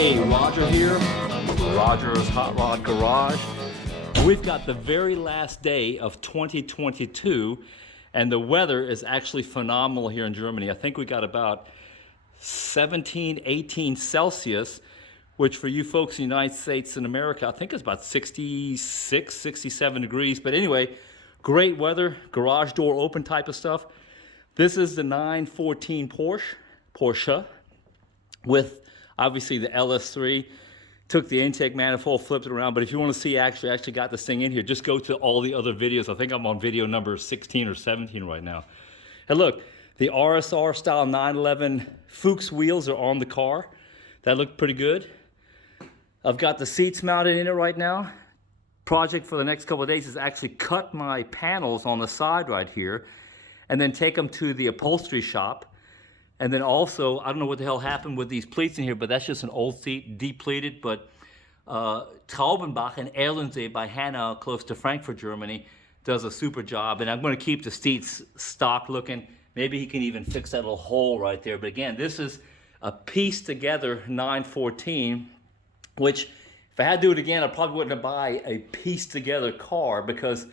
Hey, Roger here, Roger's Hot Rod Garage. We've got the very last day of 2022, and the weather is actually phenomenal here in Germany. I think we got about 17, 18 Celsius, which for you folks in the United States and America, I think is about 66, 67 degrees. But anyway, great weather, garage door open type of stuff. This is the 914 Porsche with obviously the LS3. Took the intake manifold, flipped it around. But if you want to see actually got this thing in here, just go to all the other videos. I think I'm on video number 16 or 17 right now. And look, the RSR style 911 Fuchs wheels are on the car. That looked pretty good. I've got the seats mounted in it right now. Project for the next couple of days is actually cut my panels on the side right here and then take them to the upholstery shop. And then also, I don't know what the hell happened with these pleats in here, but that's just an old seat, deep-pleated. But Traubenbach in Erlensee by Hanau, close to Frankfurt, Germany, does a super job. And I'm going to keep the seats stock looking. Maybe he can even fix that little hole right there. But again, this is a pieced together 914, which if I had to do it again, I probably wouldn't buy a pieced together car, because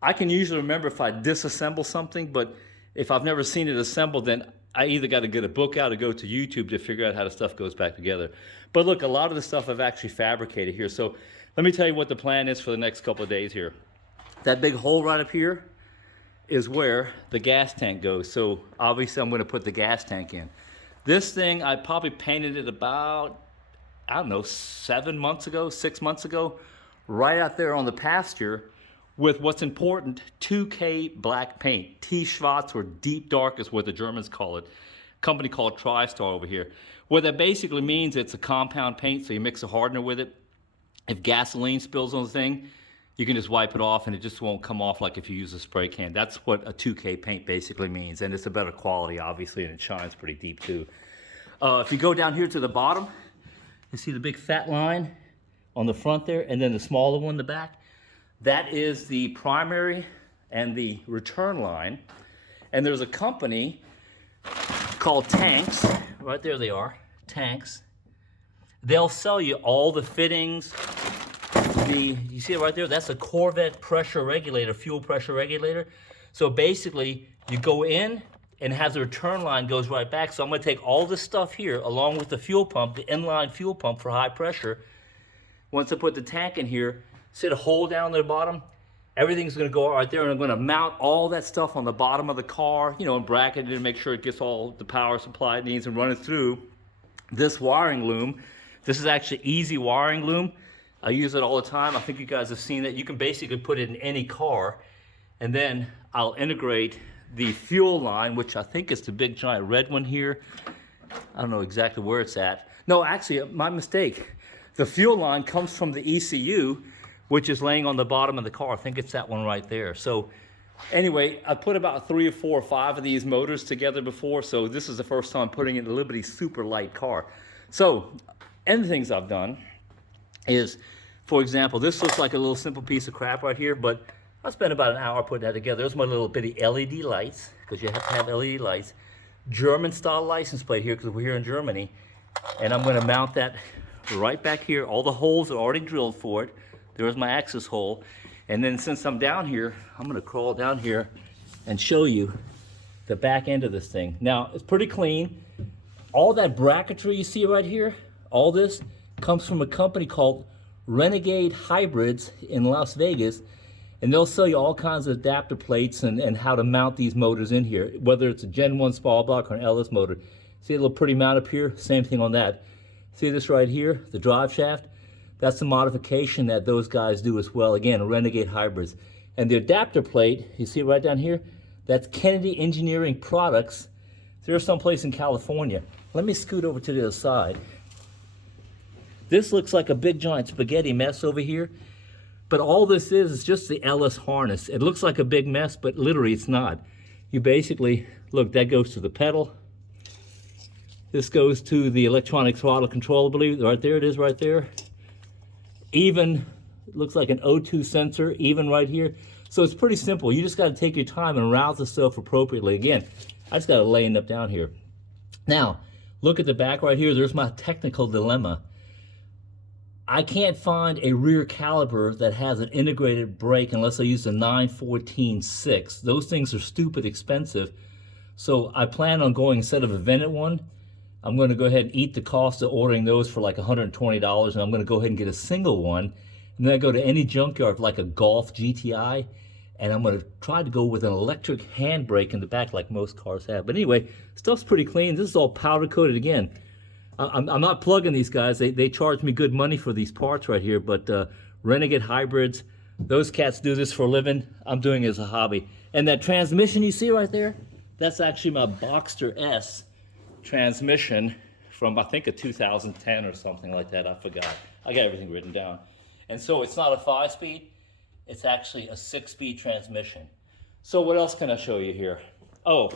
I can usually remember if I disassemble something, but if I've never seen it assembled, then I either got to get a book out or go to YouTube to figure out how the stuff goes back together. But look, a lot of the stuff I've actually fabricated here. So let me tell you what the plan is for the next couple of days here. That big hole right up here is where the gas tank goes. So obviously I'm going to put the gas tank in. This thing, I probably painted it about, I don't know, 7 months ago, 6 months ago, right out there on the pasture, with what's important, 2K black paint. T-Schwarz, or deep dark is what the Germans call it. A company called TriStar over here. What that basically means, it's a compound paint, so you mix a hardener with it. If gasoline spills on the thing, you can just wipe it off and it just won't come off like if you use a spray can. That's what a 2K paint basically means, and it's a better quality, obviously, and it shines pretty deep too. If you go down here to the bottom, you see the big fat line on the front there, and then the smaller one in the back. That is the primary and the return line. And there's a company called Tanks. Right there they are, Tanks. They'll sell you all the fittings. You see it right there? That's a Corvette pressure regulator, fuel pressure regulator. So basically, you go in and have the return line goes right back. So I'm going to take all this stuff here along with the fuel pump, the inline fuel pump for high pressure. Once I put the tank in here, sit a hole down at the bottom, everything's going to go right there, and I'm going to mount all that stuff on the bottom of the car, you know, and bracket it to make sure it gets all the power supply it needs, and run it through this wiring loom. This is actually easy wiring loom. I use it all the time. I think you guys have seen it. You can basically put it in any car, and then I'll integrate the fuel line, which I think is the big giant red one here. I don't know exactly where it's at. No, actually, my mistake. The fuel line comes from the ECU, which is laying on the bottom of the car. I think it's that one right there. So anyway, I put about 3 or 4 or 5 of these motors together before, so this is the first time I'm putting in a Liberty super light car. So, and the things I've done is, for example, this looks like a little simple piece of crap right here, but I spent about an hour putting that together. There's my little bitty LED lights, because you have to have LED lights. German style license plate here, because we're here in Germany. And I'm gonna mount that right back here. All the holes are already drilled for it. There's my access hole. And then since I'm down here, I'm gonna crawl down here and show you the back end of this thing. Now, it's pretty clean. All that bracketry you see right here, all this comes from a company called Renegade Hybrids in Las Vegas. And they'll sell you all kinds of adapter plates and how to mount these motors in here, whether it's a Gen 1 small block or an LS motor. See a little pretty mount up here? Same thing on that. See this right here, the drive shaft? That's the modification that those guys do as well. Again, Renegade Hybrids. And the adapter plate, you see it right down here? That's Kennedy Engineering Products. They're someplace in California. Let me scoot over to the other side. This looks like a big giant spaghetti mess over here. But all this is just the LS harness. It looks like a big mess, but literally it's not. You basically, look, that goes to the pedal. This goes to the electronic throttle control, I believe. Right there it is right there. Even, it looks like an O2 sensor, even right here. So it's pretty simple. You just got to take your time and route the stuff appropriately. Again, I just got to lay it up down here. Now, Look at the back right here. There's my technical dilemma. I can't find a rear caliper that has an integrated brake unless I use the 914-6. Those things are stupid expensive. So I plan on going, instead of a vented one, I'm going to go ahead and eat the cost of ordering those for like $120, and I'm going to go ahead and get a single one. And then I go to any junkyard like a Golf GTI, and I'm going to try to go with an electric handbrake in the back like most cars have. But anyway, stuff's pretty clean. This is all powder coated again. I'm not plugging these guys. They charge me good money for these parts right here, but Renegade Hybrids, those cats do this for a living. I'm doing it as a hobby. And that transmission you see right there, that's actually my Boxster S transmission from, I think, a 2010 or something like that. I forgot. I got everything written down. And so it's not a 5-speed, it's actually a 6-speed transmission. So what else can I show you here? Oh,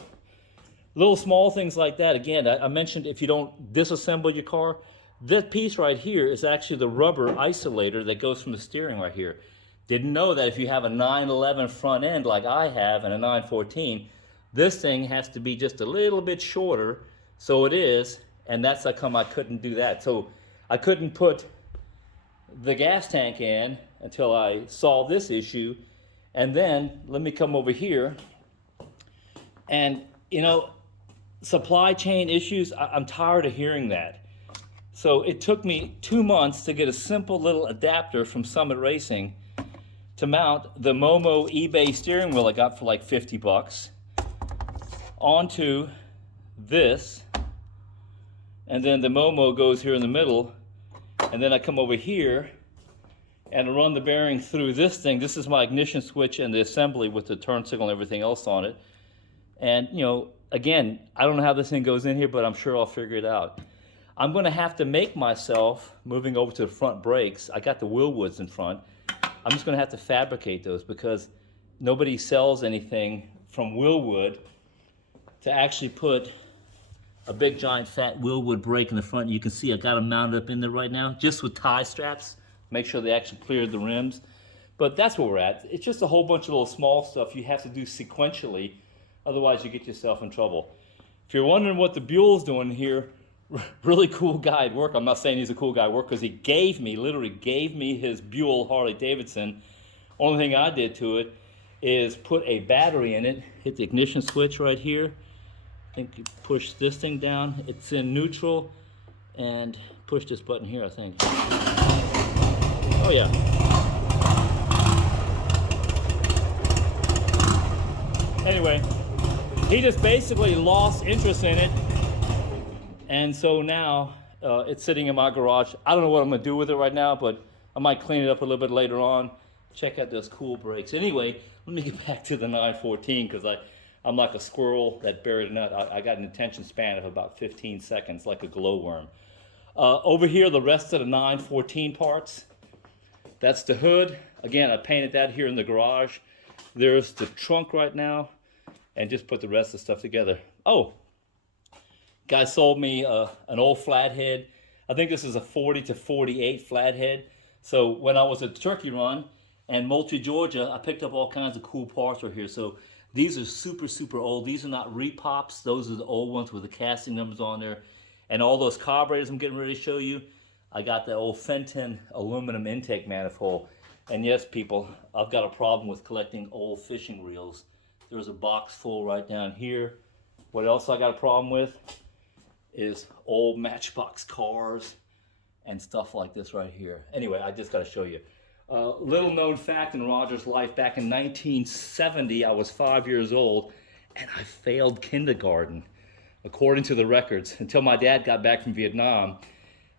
little small things like that. Again, I mentioned if you don't disassemble your car, this piece right here is actually the rubber isolator that goes from the steering right here. Didn't know that if you have a 911 front end like I have and a 914, this thing has to be just a little bit shorter. So it is, and that's how come I couldn't do that. So I couldn't put the gas tank in until I solved this issue. And then let me come over here, and you know, supply chain issues, I'm tired of hearing that. So it took me 2 months to get a simple little adapter from Summit Racing to mount the Momo eBay steering wheel I got for like 50 bucks onto this, and then the Momo goes here in the middle, and then I come over here and run the bearing through this thing. This is my ignition switch and the assembly with the turn signal and everything else on it. And you know, again, I don't know how this thing goes in here, but I'm sure I'll figure it out. I'm going to have to make myself, moving over to the front brakes, I got the Willwoods in front, I'm just going to have to fabricate those because nobody sells anything from Willwood to actually put a big giant fat Willwood brake in the front. You can see I got them mounted up in there right now, just with tie straps, make sure they actually cleared the rims. But that's where we're at. It's just a whole bunch of little small stuff you have to do sequentially, otherwise you get yourself in trouble. If you're wondering what the Buell's doing here, really cool guy at work. I'm not saying he's a cool guy at work because he gave me, literally gave me his Buell Harley Davidson. Only thing I did to it is put a battery in it, hit the ignition switch right here, and push this thing down. It's in neutral, and push this button here, I think. Oh yeah. Anyway, he just basically lost interest in it. And so now it's sitting in my garage. I don't know what I'm gonna do with it right now, but I might clean it up a little bit later on. Check out those cool brakes. Anyway, let me get back to the 914 because I'm like a squirrel that buried a nut. I got an attention span of about 15 seconds, like a glowworm. Over here, the rest of the 914 parts. That's the hood. Again, I painted that here in the garage. There's the trunk right now, and just put the rest of the stuff together. Oh, guy sold me an old flathead. I think this is a 40 to 48 flathead. So when I was at Turkey Run and Moultrie, Georgia, I picked up all kinds of cool parts right here. So these are super, super old. These are not repops. Those are the old ones with the casting numbers on there. And all those carburetors I'm getting ready to show you, I got the old Fenton aluminum intake manifold. And yes, people, I've got a problem with collecting old fishing reels. There's a box full right down here. What else I got a problem with is old Matchbox cars and stuff like this right here. Anyway, I just got to show you. Little known fact in Roger's life, back in 1970, I was 5 years old and I failed kindergarten, according to the records, until my dad got back from Vietnam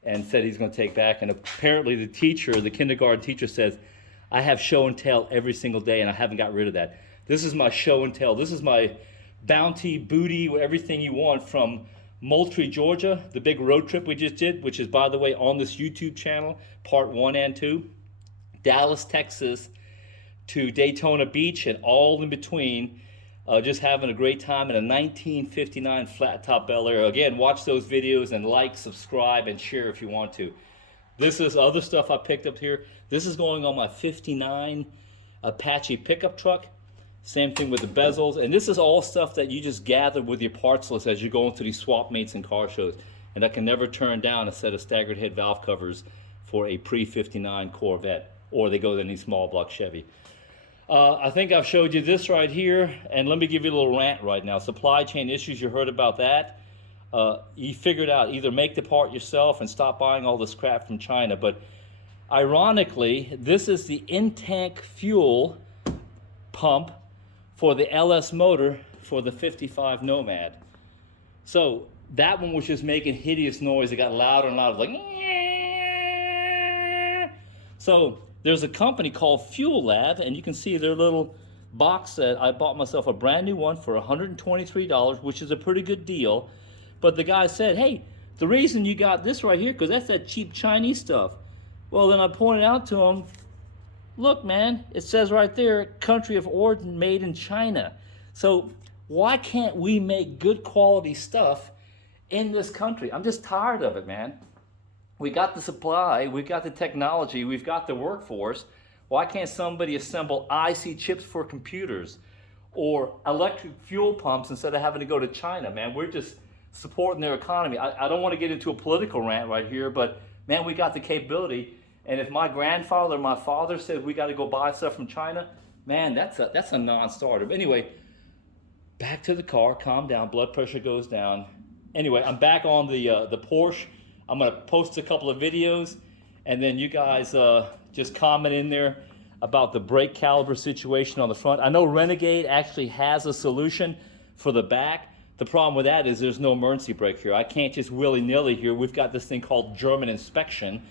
and said he's going to take back. And apparently the teacher, the kindergarten teacher, says, I have show and tell every single day and I haven't got rid of that. This is my show and tell. This is my bounty, booty, everything you want from Moultrie, Georgia, the big road trip we just did, which is, by the way, on this YouTube channel, part 1 and 2. Dallas, Texas, to Daytona Beach and all in between. Just having a great time in a 1959 flat top Bel Air. Again, watch those videos and like, subscribe, and share if you want to. This is other stuff I picked up here. This is going on my 59 Apache pickup truck. Same thing with the bezels. And this is all stuff that you just gather with your parts list as you're going to these swap meets and car shows. and I can never turn down a set of staggered head valve covers for a pre-59 Corvette, or they go to any small block Chevy. I think I've showed you this right here, and let me give you a little rant right now. Supply chain issues, you heard about that. You figured out, either make the part yourself and stop buying all this crap from China. But ironically, this is the in-tank fuel pump for the LS motor for the 55 Nomad. So that one was just making hideous noise. It got louder and louder, like. So there's a company called Fuel Lab, and you can see their little box set. I bought myself a brand new one for $123, which is a pretty good deal. But the guy said, hey, the reason you got this right here, because that's that cheap Chinese stuff. Well, then I pointed out to him, look, man, it says right there, country of origin made in China. So why can't we make good quality stuff in this country? I'm just tired of it, man. We got the supply, we've got the technology, we've got the workforce. Why can't somebody assemble IC chips for computers or electric fuel pumps instead of having to go to China, man? We're just supporting their economy. I don't want to get into a political rant right here, but man, we got the capability. And if my grandfather or my father said we got to go buy stuff from China, man, that's a non-starter. But anyway, back to the car, calm down, blood pressure goes down. Anyway, I'm back on the Porsche. I'm gonna post a couple of videos, and then you guys just comment in there about the brake caliber situation on the front. I know Renegade actually has a solution for the back. The problem with that is there's no emergency brake here. I can't just willy-nilly here. We've got this thing called German inspection,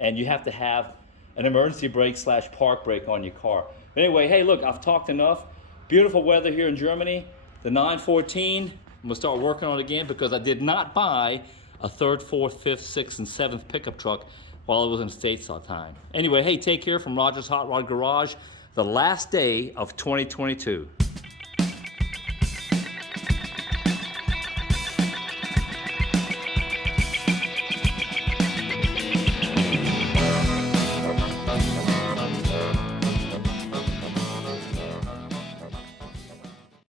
and you have to have an emergency brake / park brake on your car. But anyway, hey, look, I've talked enough. Beautiful weather here in Germany. The 914, I'm gonna start working on it again because I did not buy a 3rd, 4th, 5th, 6th, and 7th pickup truck while I was in the States all the time. Anyway, hey, take care from Roger's Hot Rod Garage, the last day of 2022.